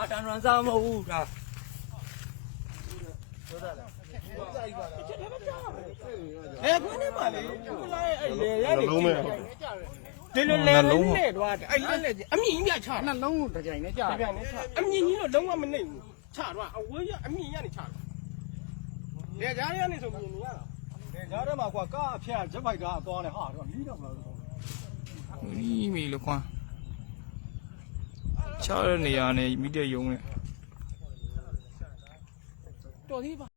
ာတန်ရန်စားမဟုတ်ဘူးဒါဟဲ့ကိုနေပါလေကိုလာရဲ့အဲ့လေလေလုံးမဲ့တင်းလဲလဲလဲတော့အဲ့လဲလဲအမြင့်ကြီးချနှလုံးကိုတကြိုင်နဲ့ကြာပြန်နဲ့ချအမြင့်ကြီးတော့လုံးဝမနိုင်ဘူးချတော့အဝေးရအမြင့်ရနေချတော့နေကြရရနေဆိုပြင်နေရတာနေကြရတော့မှကွာကအဖျက်ချက်ပိုက်တာအသွားနဲ့ဟာတော့ပြီးတော့မလားဘီးမီလို့ကွာချတဲ့နေရာနဲ့မိတဲ့ယုံနဲ့တော်သေးပါ